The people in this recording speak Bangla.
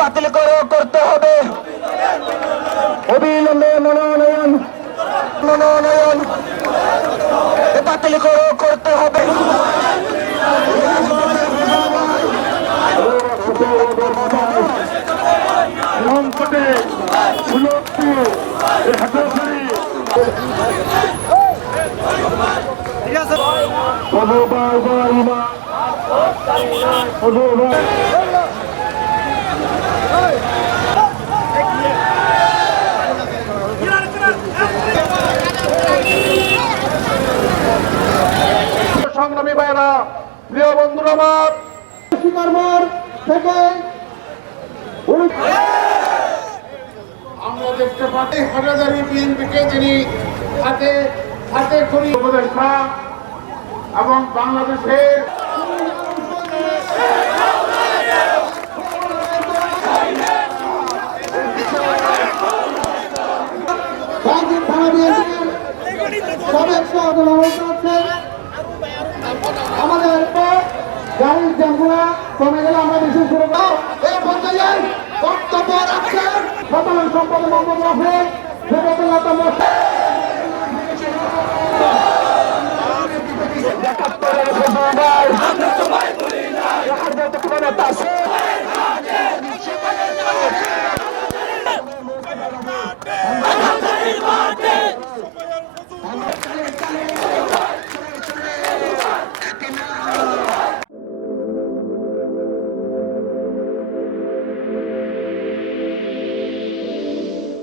বাতিল করতে হবে, অবিলম্বে মনোনয়ন বাতিল করতে হবে। সংগ্রামী ভাইরা, প্রিয় বন্ধুরা, আমার শিকারমোড় থেকে আমরা দেখতে পাচ্ছি হাজারি বিএনপিকে যিনি হাতে হাতে করি উপদেষ্টা এবং বাংলাদেশের আমাদের গাড়ির জ্যামগুলা কমে গেলে আমরা বেশি শুরু এই পর্যায়ে বক্তব্য রাখছেন সাধারণ সম্পাদক মোহাম্মদ রাফেদ একাত্তরের